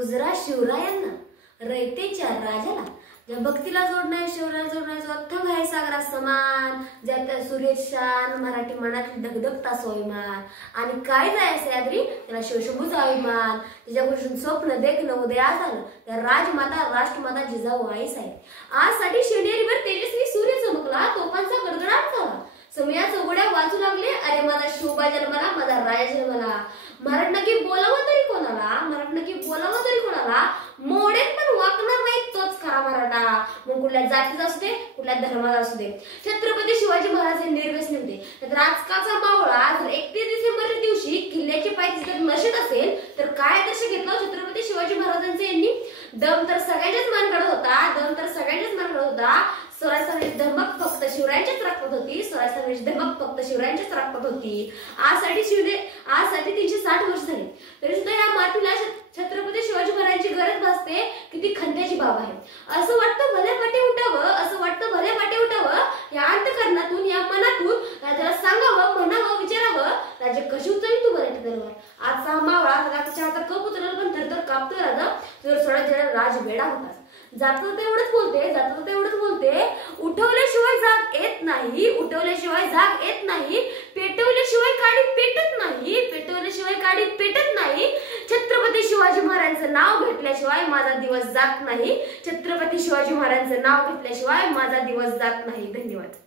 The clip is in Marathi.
गुजरा शिवरायांना रयतेच्या राजाला ज्या भक्तीला जोडणारे शिवराय जोडणारे जो अथक आहे सागरा समान ज्यात सूर्यच शान मराठी मनात धगधगता स्वाभिमान आणि काय जायचे आदरी त्याला शिवशंभूचा अभिमान त्याच्याकडून स्वप्न देखणं उदयास आलं त्या राजमाता राष्ट्रमाता जिजाऊ आई साहेब आजसाठी शिवनेरीवर तेजस्वी सूर्य चमकला तोफांचा गडगडाट झाला समयाचं उघड्या वाचू लागले अरे माझा शिवबा जन्मला माझा राजा जन्मला मराठ नक्की बोलावं तरी कोणाला मराठ नक्की बोलावं तरी कोणाला मोडेत पण वाकणार नाही तोच खरा मराठा मग कुठल्या जातीचा असू दे कुठल्या धर्माचा असू दे छत्रपती शिवाजी महाराज हे निर्व्यसनी होते तर आजकालचा मावळा जर 31 डिसेंबरच्या दिवशी किल्ल्याची पायथी जर नशीत असेल तर काय आदर्श घेतला छत्रपती शिवाजी महाराजांचे यांनी दम तर सगळ्यांच्याच मनगडत होता स्वराज संघर्ष धमक फक्त शिवरायांच्याच रक्तात होती स्वराज संघर्ष धमक फक्त शिवरायांच्याच रक्तात होती आजसाठी 360 वर्ष झाली तरी सुद्धा या मातीला छत्रपती शिवाजी महाराजांची गरज भासते किती खंत्याची बाब आहे असं वाटतं भले वाटे उठावं या अंतकरणातून या मनातून राजाला सांगावं म्हणावं विचारावं राजे कशी उचलली तू मराठी दरबार आजचा मावळा राजाच्या हातात कप उचलला पण थरथर कापतोय राजा तुझ्या सोडा राज वेडा होतास जातं तेवढंच बोलते उठवल्याशिवाय जाग येत नाही पेटवल्याशिवाय काडी पेटत नाही छत्रपती शिवाजी महाराजांचं नाव घेतल्याशिवाय माझा दिवस जात नाही धन्यवाद।